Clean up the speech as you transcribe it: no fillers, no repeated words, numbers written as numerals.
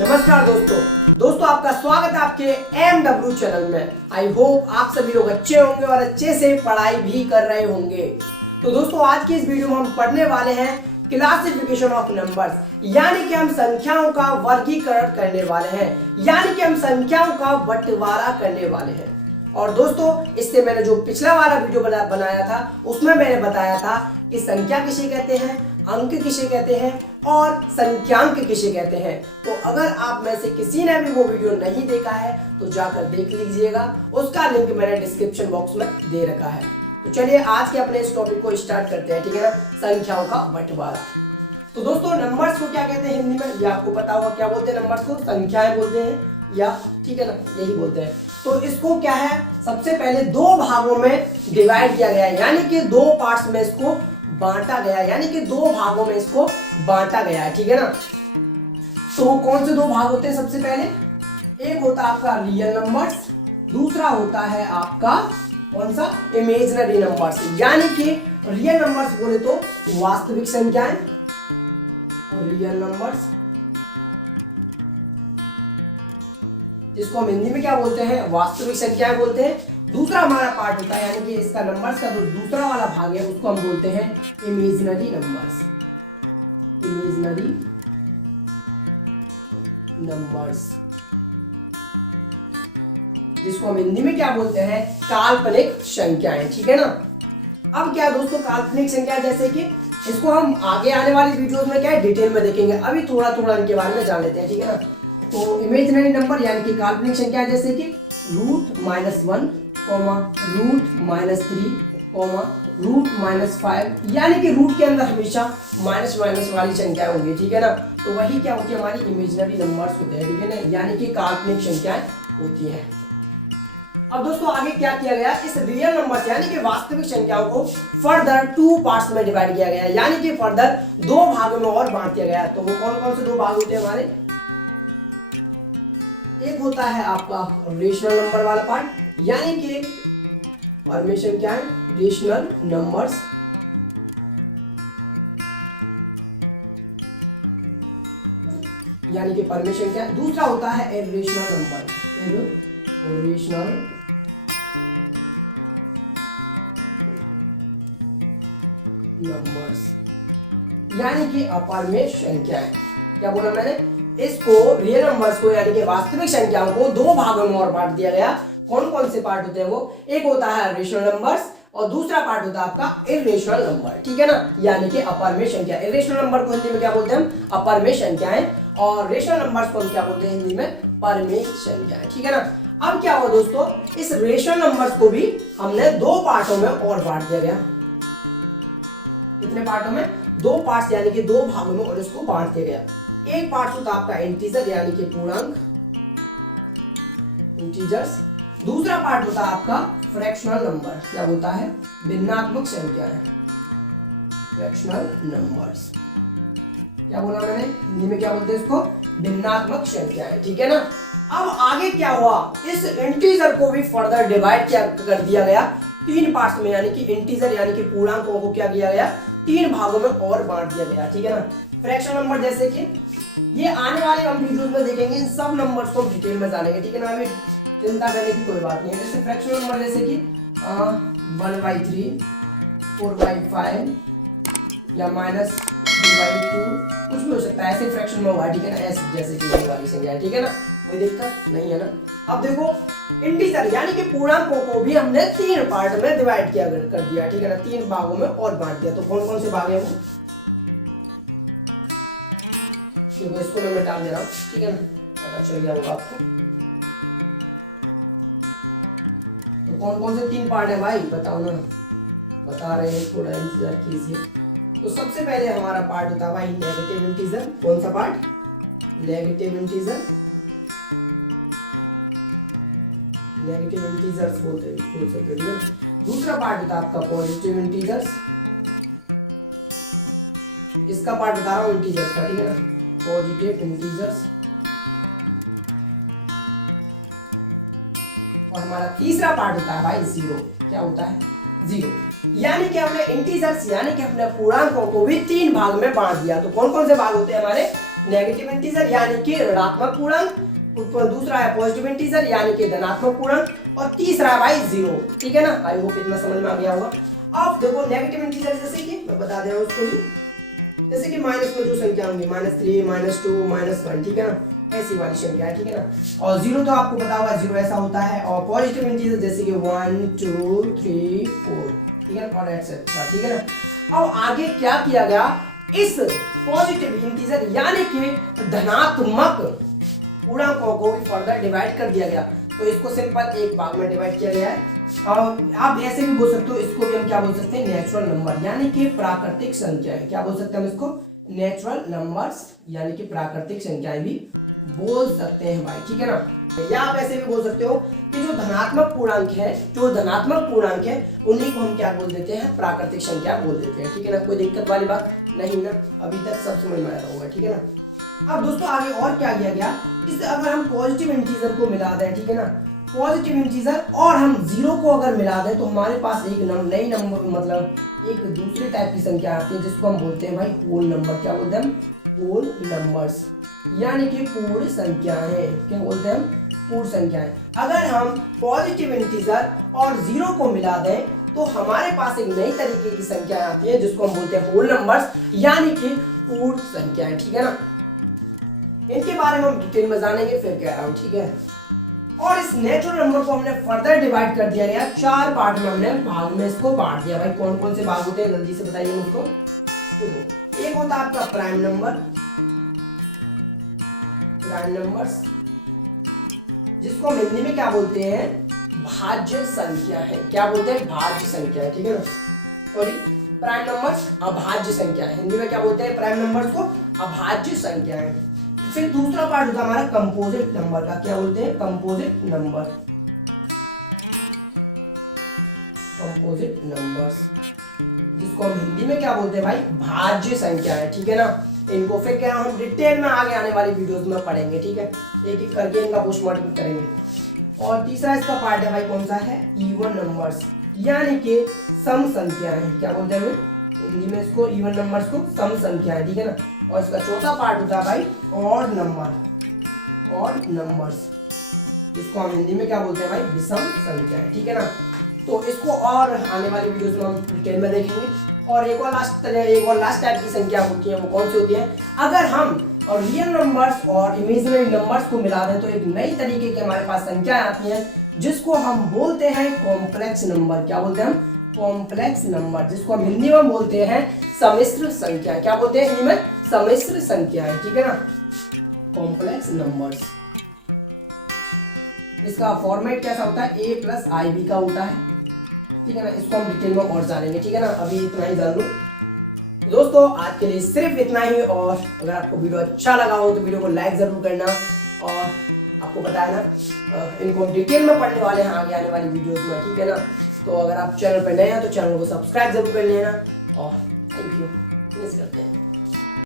नमस्कार दोस्तों आपका स्वागत है आपके MW चैनल में। आई होप आप सभी लोग अच्छे होंगे और अच्छे से पढ़ाई भी कर रहे होंगे। तो दोस्तों आज की इस वीडियो में हम पढ़ने वाले हैं क्लासिफिकेशन ऑफ नंबर्स, यानी कि हम संख्याओं का वर्गीकरण करने वाले हैं, यानी कि हम संख्याओं का बंटवारा करने वाले हैं। और दोस्तों इससे मैंने जो पिछला वाला वीडियो बनाया था उसमें मैंने बताया था कि संख्या किसे कहते हैं, अंक किसे कहते हैं और संख्यांक किसे कहते हैं। तो अगर आप में से किसी ने भी वो वीडियो नहीं देखा है तो जाकर देख लीजिएगा, उसका लिंक मैंने डिस्क्रिप्शन बॉक्स में दे रखा है। तो चलिए आज के अपने इस टॉपिक को स्टार्ट करते हैं, ठीक है ना, संख्याओं का बंटवारा। तो दोस्तों नंबर्स को क्या कहते हैं हिंदी में, ये आपको पता होगा। क्या बोलते हैं नंबर्स को? संख्याएं बोलते हैं, या ठीक है ना, यही बोलते हैं। तो इसको क्या है, सबसे पहले दो भागों में डिवाइड किया गया है, यानी कि दो पार्ट्स में इसको बांटा गया है, यानी कि दो भागों में इसको बांटा गया है, ठीक है ना। तो कौन से दो भाग होते हैं? सबसे पहले एक होता है आपका रियल नंबर्स, दूसरा होता है आपका कौन सा, इमेजिनरी नंबर्स। यानी कि रियल नंबर्स बोले तो वास्तविक संख्याएं, और रियल नंबर्स जिसको हम हिंदी में क्या बोलते हैं, वास्तविक संख्याएं बोलते हैं। दूसरा हमारा पार्ट होता है, यानी कि इसका नंबर्स का जो दूसरा वाला भाग है उसको हम बोलते हैं इमेजिनरी नंबर्स। इमेजिनरी नंबर्स जिसको हम हिंदी में क्या बोलते हैं, काल्पनिक संख्याएं, ठीक है ना। अब क्या दोस्तों, काल्पनिक संख्या जैसे कि इसको हम आगे आने वाली वीडियोस में क्या है डिटेल में देखेंगे, अभी थोड़ा थोड़ा इनके बारे में जान लेते हैं, ठीक है ना। तो इमेजिनरी नंबर यानी कि काल्पनिक संख्या जैसे कि √-1, √-3, √-5, यानी कि रूट के अंदर हमेशा माइनस वाली संख्याएं होंगी, ठीक है ना। तो वही क्या होती है, हमारी इमेजिनरी नंबर्स होते हैं, ठीक है ना, यानी कि काल्पनिक संख्याएं होती हैं। अब दोस्तों आगे क्या किया गया, इस रियल नंबर्स यानी कि वास्तविक संख्याओं को फर्दर टू पार्ट्स में डिवाइड किया गया, यानी कि फर्दर दो भागों में और बांट दिया गया। तो वो कौन कौन से दो भाग होते हैं हमारे? एक होता है आपका रेशनल नंबर वाला पार्ट, यानी कि फॉर्मेशन क्या है, रेशनल नंबर्स, यानी कि फॉर्मेशन क्या है। दूसरा होता है इर्रेशनल नंबर, इर्रेशनल नंबर्स, यानी कि अपर्मेय संख्याएं। क्या बोला मैंने, इसको रियल नंबर्स को यानी कि वास्तविक संख्याओं को दो भागों में और बांट दिया गया। कौन कौन से पार्ट होते हैं वो? एक होता है रेशनल नंबर्स और दूसरा पार्ट होता है आपका इर्रेशनल नंबर, ठीक है ना, यानी कि अपर्मेय संख्या। इर्रेशनल नंबर को हिंदी में क्या बोलते हैं हम, अपर्मेय संख्याएं, और रेशनल नंबर्स को हम क्या बोलते हैं हिंदी में, परमेय संख्याएं, ठीक है ना। अब क्या हुआ दोस्तों, इस रेशनल नंबर्स को भी हमने दो पार्टों में और बांट दिया गया। कितने पार्टों में? दो पार्ट्स, यानी कि दो भागों में और इसको बांट दिया गया। एक पार्ट होता है आपका इंटीजर यानी कि पूर्णांक, इंटीजर्स। दूसरा पार्ट होता है आपका फ्रैक्शनल नंबर, क्या होता है, भिन्नात्मक संख्याएं, फ्रैक्शनल नंबर्स। क्या बोला मैंने, हिंदी में क्या बोलते हैं इसको, भिन्नात्मक संख्याएं, ठीक है ना। अब आगे क्या हुआ, इस इंटीजर को भी फर्दर डिवाइड कर दिया गया तीन पार्ट्स में, यानी कि इंटीजर यानी कि पूर्णांकों को क्या किया गया, तीन भागों में और बांट दिया गया, ठीक है ना। फ्रैक्शनल नंबर जैसे कि ये आने वाले हम वीडियोस में देखेंगे, इन सब नंबर्स को डिटेल में जानेंगे, ठीक है ना, अभी चिंता करने की कोई बात नहीं है। जैसे फ्रैक्शनल नंबर जैसे कि 1/3, 4/5 या -3/2, कुछ भी हो सकता है, ऐसे फ्रैक्शन में हुआ, ठीक है ना, ऐसे जैसे कि ये वाली संख्या है, ठीक है ना, कोई दिक्कत नहीं है ना। अब देखो इंटीजर यानी कि पूर्णांकों को भी हमने तीन पार्ट में डिवाइड किया कर दिया, ठीक है ना, तीन भागों में और बांट दिया। तो कौन कौन से भाग है वो, इसको मैं मिटा दे रहा हूं, ठीक है ना, पता चल गया होगा आपको। तो कौन कौन से तीन पार्ट है भाई, बताओ ना, बता रहे हैं, थोड़ा इंतजार कीजिए। तो सबसे पहले हमारा पार्ट होता है भाई नेगेटिव इंटीजर। कौन सा part? Negative integer, negative integers बोल सकते हैं। दूसरा पार्ट होता है आपका पॉजिटिव इंटीजर्स, इसका पार्ट बता रहा हूं इंटीजर्स का, ठीक है ना, पॉजिटिव इंटीजर्स। और हमारा तीसरा पार्ट होता है भाई जीरो। क्या होता है? जीरो। यानी कि हमने इंटीजर्स यानी कि अपने पूर्णांकों को भी तीन भाग में बांट दिया। तो कौन कौन से भाग होते हैं हमारे? नेगेटिव इंटीजर यानी कि ऋणात्मक पूर्णांक, दूसरा है पॉजिटिव इंटीजर यानी कि धनात्मक पूर्णांक और तीसरा है भाई जीरो। ठीक है ना, आई होप इतना समझ में आ गया होगा। अब देखो नेगेटिव इंटीजर जैसे कि मैं बता दे रहा हूँ उसको भी, जैसे कि माइनस में जो संख्या होंगी -3 -2 -1, ठीक है ना, ऐसी वाली संख्या है, ठीक है ना। और जीरो तो आपको पता होगा जीरो ऐसा होता है। और पॉजिटिव इंटीजर जैसे कि 1 2 3 4, ठीक है ना, और एटसेट्रा, ठीक है ना। अब आगे क्या किया गया, इस पॉजिटिव इंटीजर यानी कि धनात्मक पूर्णांकों को भी फर्दर डिवाइड कर दिया गया। तो इसको सिंपल एक भाग में डिवाइड किया गया है। और आप ऐसे भी बोल सकते हो, इसको भी हम क्या बोल सकते हैं, नेचुरल नंबर यानी कि प्राकृतिक संख्याएं। क्या बोल सकते हैं हम इसको, नेचुरल नंबर्स यानी कि प्राकृतिक संख्याएं भी बोल सकते हैं भाई, ठीक है ना। या आप ऐसे भी बोल सकते हो कि जो धनात्मक पूर्णांक है, उन्हीं को हम क्या बोल देते हैं, प्राकृतिक संख्या बोल देते हैं, ठीक है ना। कोई दिक्कत वाली बात नहीं ना, अभी तक सब समझ में आया होगा, ठीक है ना। अब दोस्तों आगे और क्या किया गया, इस अगर हम पॉजिटिव इंटीजर को मिला दें, ठीक है ना, पॉजिटिव इंटीजर और हम जीरो को अगर मिला दें तो हमारे पास एक नई नंबर, मतलब एक दूसरे टाइप की संख्या आती है जिसको हम बोलते हैं भाई होल नंबर। क्या बोलते हैं हम, होल नंबर्स यानी कि पूर्ण संख्याएं। क्या बोलते हैं हम, पूर्ण संख्याएं। अगर हम पॉजिटिव इंटीजर और जीरो को मिला दें तो हमारे पास एक नई तरीके की संख्या आती है जिसको हम बोलते हैं होल नंबर्स यानी कि पूर्ण संख्याएं, ठीक है ना। इनके बारे में हम डिटेल में जानेंगे, फिर कह रहा हूं, ठीक है। और इस नेचुरल नंबर को हमने फर्दर डिवाइड कर दिया गया, 4 पार्ट में हमने भाग में इसको बांट दिया। भाई कौन कौन से भाग होते हैं जल्दी से बताइए मुझको। देखो एक होता है आपका प्राइम नंबर, प्राइम नंबर्स, जिसको हम हिंदी में क्या बोलते हैं, भाज्य संख्या है। क्या बोलते हैं, भाज्य संख्या है, ठीक है ना। सॉरी, प्राइम नंबर्स अभाज्य संख्या है। हिंदी में क्या बोलते हैं प्राइम नंबर्स को, अभाज्य संख्या है। फिर दूसरा पार्ट होता है हमारा कंपोजिट नंबर का। क्या बोलते हैं, कंपोजिट नंबर, कंपोजिट नंबर्स, जिसको हम हिंदी में क्या बोलते हैं भाई, भाज्य संख्या है, ठीक है ना। इनको फिर क्या हम डिटेल में आगे आने वाली वीडियोस में पढ़ेंगे, ठीक है, एक एक करके इनका पोस्टमार्टम करेंगे। और तीसरा इसका पार्ट है भाई कौन सा है, इवन नंबर्स यानी कि सम संख्याएं। क्या बोलते हैं हिंदी में इसको, इवन नंबर्स को सम संख्याएं, ठीक है ना। और इसका चौथा पार्ट होता है भाई ऑड नंबर, ऑड नंबर्स, जिसको हम हिंदी में क्या बोलते हैं भाई, विषम संख्याएं, ठीक है ना। तो इसको और आने वाली वीडियोस में हम डिटेल में देखेंगे। और एक और लास्ट टाइप की संख्या होती है, वो कौन सी होती है, अगर हम और रियल नंबर्स और इमेजिनरी नंबर्स को मिला दें तो एक नई तरीके की हमारे पास संख्याएं आती हैं जिसको हम बोलते हैं कॉम्प्लेक्स नंबर। क्या बोलते हैं हम, कॉम्प्लेक्स नंबर, जिसको हम हिंदी में बोलते हैं सम्मिश्र संख्या। क्या बोलते हैं हिंदी में, सम्मिश्र संख्या है, ठीक है ना, कॉम्प्लेक्स नंबर्स। इसका फॉर्मेट कैसा होता है, a + ib का होता है, ठीक है ना। इसको हम डिटेल में और जानेंगे, ठीक है ना। अभी इतना ही जान लो दोस्तों, आज के लिए सिर्फ इतना ही। और अगर आपको वीडियो अच्छा लगा हो तो वीडियो को लाइक जरूर करना। और आपको पता है ना, इनको हम डिटेल में पढ़ने वाले हैं आगे आने वाली वीडियोस में, ठीक है ना। तो अगर आप चैनल पर नए हैं तो चैनल को सब्सक्राइब जरूर कर लेना। और थैंक यू, मिस करते हैं।